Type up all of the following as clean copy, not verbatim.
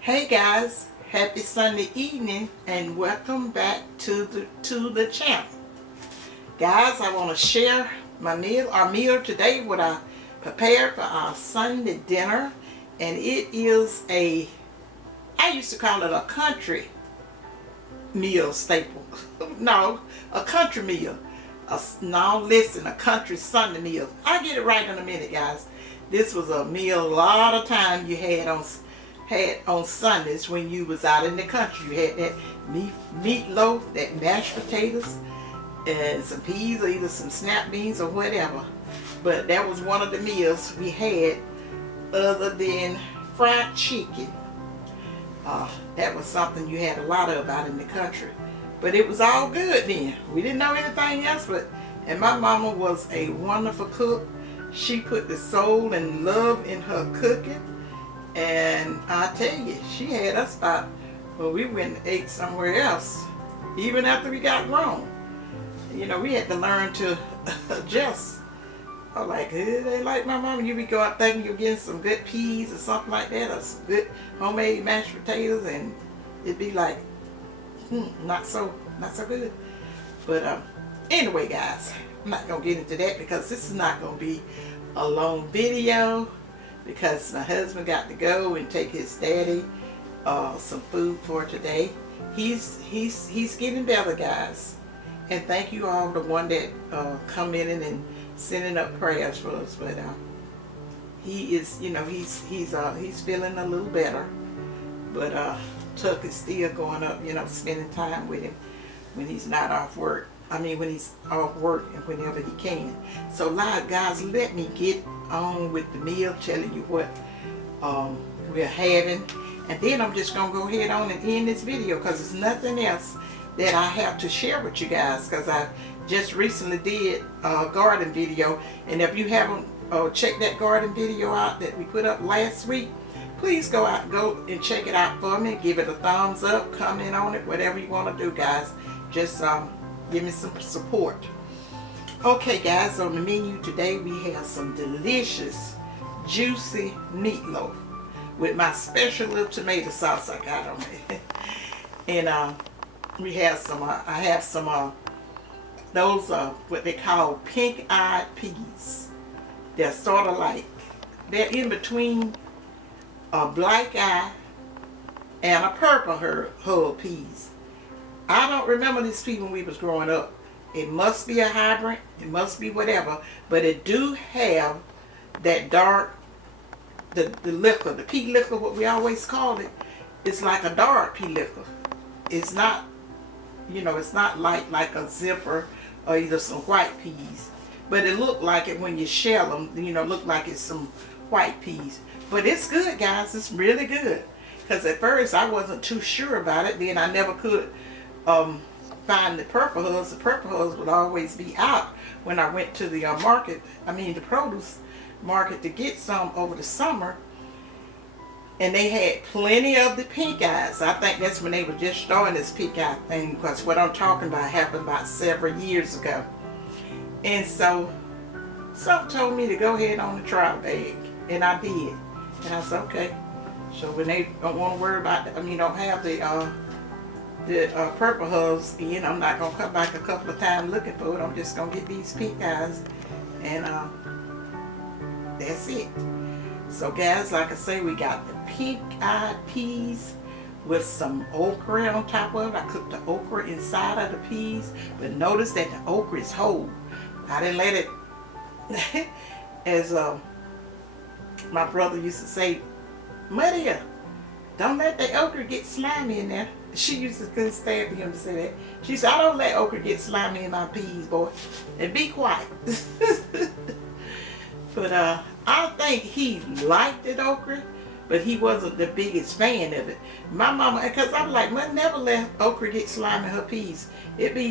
Hey guys, happy Sunday evening and welcome back to the channel. Guys, I want to share our meal today, what I prepared for our Sunday dinner, and it is I used to call it a country meal staple. No, a country meal. Now listen, a country Sunday meal. I'll get it right in a minute, guys. This was a meal a lot of time you had on Sundays when you was out in the country. You had that meatloaf, that mashed potatoes, and some peas or either some snap beans or whatever. But that was one of the meals we had other than fried chicken. That was something you had a lot of out in the country. But it was all good then. We didn't know anything else, and my mama was a wonderful cook. She put the soul and love in her cooking. And I tell you, she had us about, well, we went and ate somewhere else. Even after we got grown. You know, we had to learn to adjust. I was like, it ain't like my mama. You be go out thinking you're getting some good peas or something like that, or some good homemade mashed potatoes, and it'd be like, not so good. But anyway, guys, I'm not gonna get into that because this is not gonna be a long video, because my husband got to go and take his daddy some food for today. He's getting better, guys, and thank you all, the one that come in and sending up prayers for us. But he is, you know, he's feeling a little better. But Tuck is still going up, you know, spending time with him when he's not off work. I mean, when he's off work and whenever he can. So, guys, let me get on with the meal, telling you what we're having. And then I'm just going to go ahead on and end this video because there's nothing else that I have to share with you guys, because I just recently did a garden video. And if you haven't checked that garden video out that we put up last week, please go and check it out for me. Give it a thumbs up, comment on it, whatever you want to do, guys. Just give me some support. Okay, guys, on the menu today we have some delicious, juicy meatloaf with my special little tomato sauce I got on it. And we have some, I have some, those what they call pink-eyed peas. They're sort of like, they're in between a black eye and a purple hull peas. I don't remember these peas when we was growing up. It must be a hybrid, it must be whatever, but it do have that dark, the liquor, the pea liquor, what we always call it. It's like a dark pea liquor. It's not, you know, it's not like a zipper or either some white peas, but it look like it when you shell them, you know, look like it's some white peas. But it's good, guys, it's really good. Because at first I wasn't too sure about it, then I never could find the purple hulls. The purple hulls would always be out when I went to the market, the produce market, to get some over the summer. And they had plenty of the pink eyes. I think that's when they were just starting this pink eye thing, because what I'm talking about happened about several years ago. And so something told me to go ahead on the trial bag, and I did. And I said, okay. So when they don't want to worry about, don't have the purple hulls in, I'm not going to come back a couple of times looking for it. I'm just going to get these pink eyes, and that's it. So, guys, like I say, we got the pink-eyed peas with some okra on top of it. I cooked the okra inside of the peas, but notice that the okra is whole. I didn't let it, as my brother used to say, Maria, don't let the okra get slimy in there. She used to couldn't stand for him to say that. She said, I don't let okra get slimy in my peas, boy. And be quiet. But I think he liked it, okra, but he wasn't the biggest fan of it. My mama, because I'm like, Mother never let okra get slimy in her peas.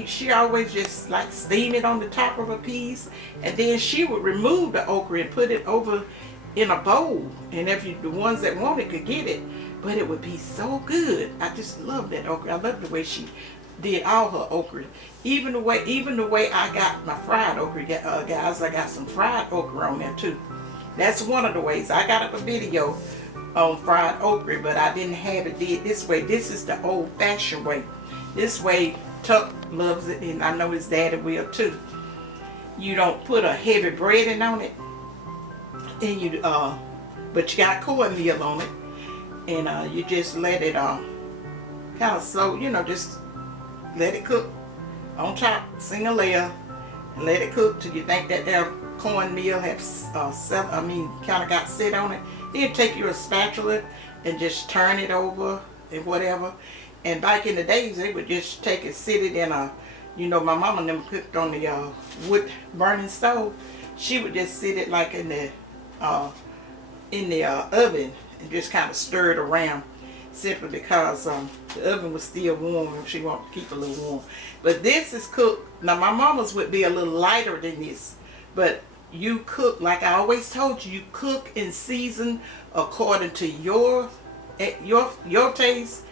She always just like steam it on the top of her peas, and then she would remove the okra and put it over in a bowl, and if the ones that want it could get it. But it would be so good. I just love that okra. I love the way she did all her okra. Even the way I got my fried okra, guys. I got some fried okra on there too. That's one of the ways. I got up a video on fried okra, but I didn't have it did this way. This is the old-fashioned way. This way Tuck loves it, and I know his daddy will too. You don't put a heavy breading on it, and you but you got cornmeal on it, and you just let it kind of slow, you know, just let it cook on top, single layer, and let it cook till you think that their cornmeal have kind of got set on it. Then take your spatula and just turn it over and whatever. And back in the days, they would just take it, sit it in a, you know, my mama never cooked on the wood burning stove. She would just sit it like in the oven and just kind of stir it around, simply because the oven was still warm and she wanted to keep it a little warm. But this is cooked. Now my mama's would be a little lighter than this, but you cook, like I always told you, you cook and season according to your taste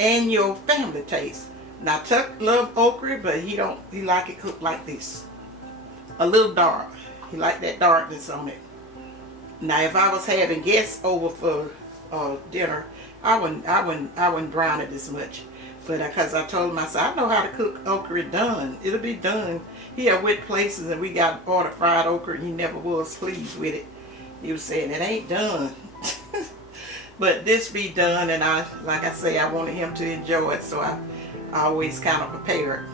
and your family taste. Now Tuck love okra, but he like it cooked like this, a little dark. He like that darkness on it. Now if I was having guests over for dinner, I wouldn't brown it as much. But because I told him, I said, I know how to cook okra done. It'll be done. He had went places and we got ordered fried okra and he never was pleased with it. He was saying it ain't done. But this be done, and like I say, I wanted him to enjoy it, so I always kind of prepared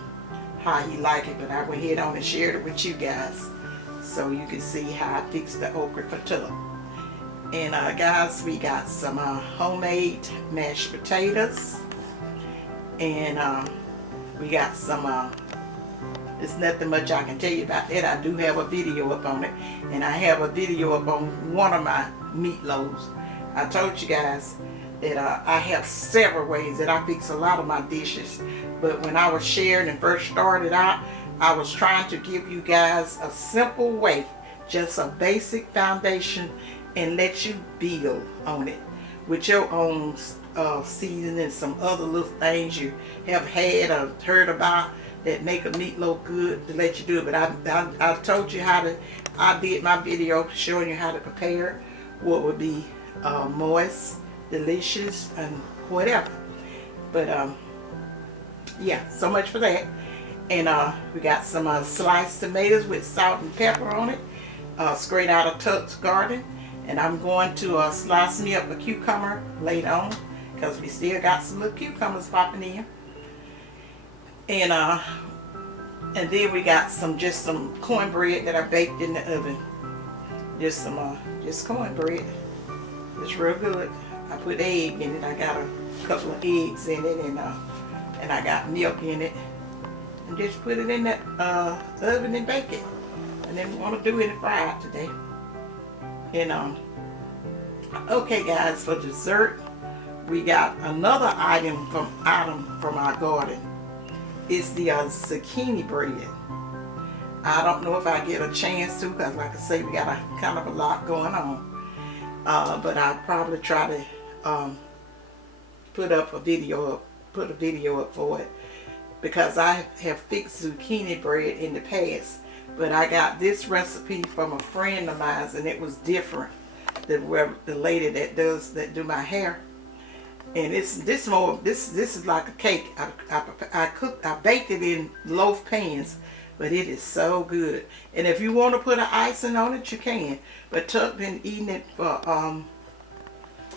how he like it. But I went ahead on and shared it with you guys, so you can see how I fixed the okra for Tuck. And guys, we got some homemade mashed potatoes, and we got some there's nothing much I can tell you about that. I do have a video up on it, and I have a video up on one of my meatloaves. I told you guys that I have several ways that I fix a lot of my dishes, but when I was sharing and first started out, I was trying to give you guys a simple way, just a basic foundation, and let you build on it with your own seasoning and some other little things you have had or heard about that make a meatloaf good, to let you do it. But I told you how to, I did my video showing you how to prepare what would be moist, delicious, and whatever. But yeah, so much for that. And we got some sliced tomatoes with salt and pepper on it, straight out of Tuck's garden. And I'm going to slice me up a cucumber later on, because we still got some little cucumbers popping in. And then we got just some cornbread that I baked in the oven. Just cornbread. It's real good. I put egg in it. I got a couple of eggs in it, and I got milk in it. And just put it in that oven and bake it. And then we want to do it fried today. And okay guys, for dessert, we got another item from our garden. It's the zucchini bread. I don't know if I get a chance to, because like I say, we got a kind of a lot going on. But I'll probably try to put a video up for it, because I have fixed zucchini bread in the past. But I got this recipe from a friend of mine, and it was different. The lady that do my hair, and this is like a cake. I baked it in loaf pans, but it is so good. And if you want to put an icing on it, you can. But Tuck been eating it for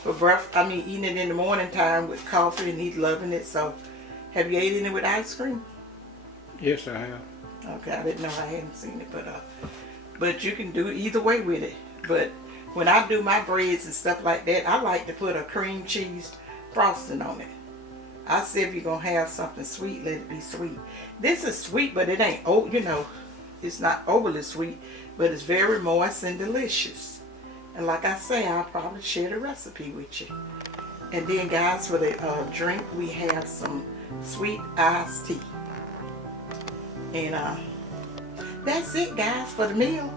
breakfast. I mean, eating it in the morning time with coffee, and he's loving it. So, have you eaten it with ice cream? Yes, I have. Okay, I didn't know, I hadn't seen it, but you can do it either way with it. But when I do my breads and stuff like that, I like to put a cream cheese frosting on it. I say if you're gonna have something sweet, let it be sweet. This is sweet, but it ain't, it's not overly sweet, but it's very moist and delicious. And like I say, I'll probably share the recipe with you. And then guys, for the drink, we have some sweet iced tea. And that's it guys for the meal.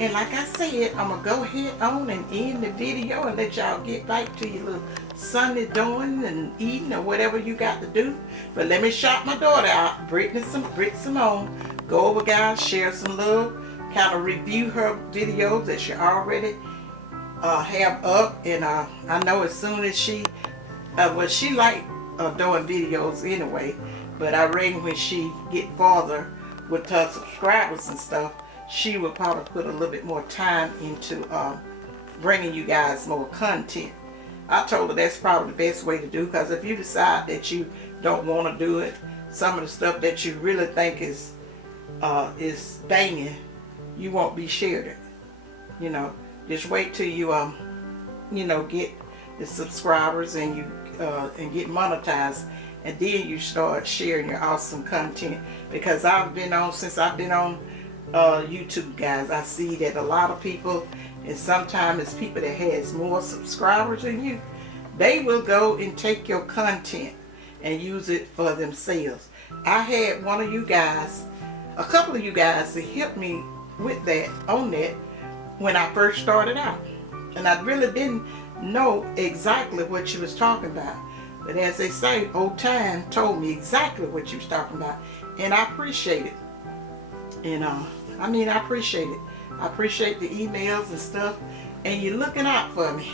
And like I said, I'm gonna go ahead on and end the video and let y'all get back to your little Sunday doing and eating or whatever you got to do. But let me shout my daughter out, Brittany Simone. Go over guys, share some love, kind of review her videos that she already have up, and I know as soon as she well, she like doing videos anyway, but I reckon when she get farther with her subscribers and stuff, she will probably put a little bit more time into bringing you guys more content. I told her that's probably the best way to do, because if you decide that you don't want to do it, some of the stuff that you really think is banging, you won't be shared it. You know, just wait till you get the subscribers and you and get monetized, and then you start sharing your awesome content. Because since I've been on YouTube, guys, I see that a lot of people, and sometimes it's people that has more subscribers than you, they will go and take your content and use it for themselves. I had one of you guys, a couple of you guys, that helped me with that, on that, when I first started out. And I really didn't know exactly what you was talking about. But as they say, old time told me exactly what you was talking about. And I appreciate it. And I appreciate it. I appreciate the emails and stuff. And you're looking out for me.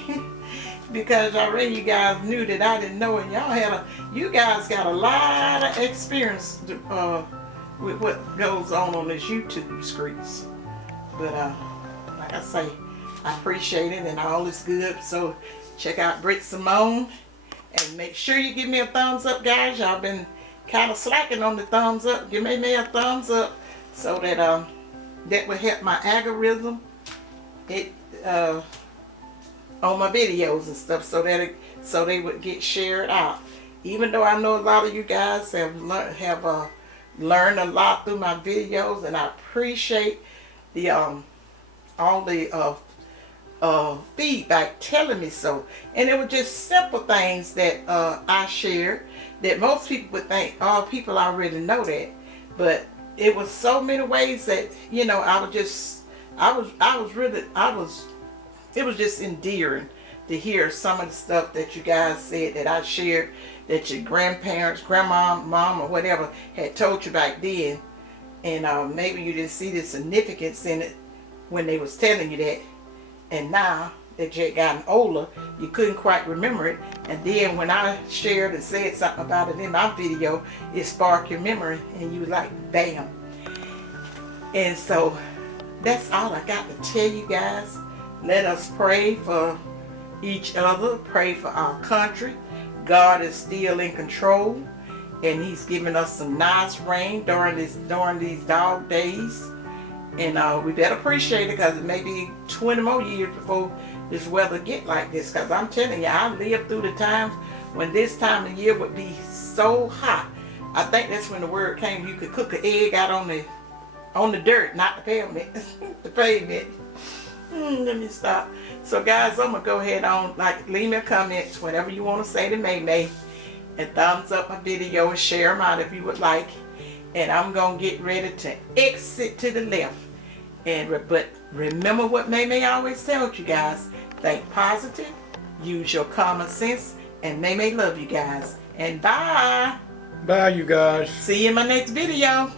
Because already you guys knew that I didn't know, and you guys got a lot of experience with what goes on this YouTube streets. But like I say, I appreciate it, and all is good. So check out Britt Simone, and make sure you give me a thumbs up, guys. Y'all been kind of slacking on the thumbs up. Give me a thumbs up so that that will help my algorithm on my videos and stuff, so they would get shared out. Even though I know a lot of you guys have learned a lot through my videos, and I appreciate the all the feedback telling me so. And it was just simple things that I shared that most people would think, oh, people already know that. But it was so many ways that, you know, it was just endearing to hear some of the stuff that you guys said that I shared, that your grandparents, grandma, mom, or whatever had told you back then. And maybe you didn't see the significance in it when they was telling you that. And now that you had gotten older, you couldn't quite remember it. And then when I shared and said something about it in my video, it sparked your memory, and you was like, bam. And so that's all I got to tell you guys. Let us pray for each other, pray for our country. God is still in control, and He's giving us some nice rain during these dog days. And we better appreciate it, because it may be 20 more years before this weather get like this. Because I'm telling you, I lived through the times when this time of year would be so hot. I think that's when the word came, you could cook an egg out on the dirt, not the pavement. The pavement. Let me stop. So guys, I'm going to go ahead on, leave me a comment, whatever you want to say to May, and thumbs up my video and share them out if you would like. And I'm going to get ready to exit to the left. But remember what May always tells you guys, think positive, use your common sense, and May love you guys. And bye. Bye, you guys. See you in my next video.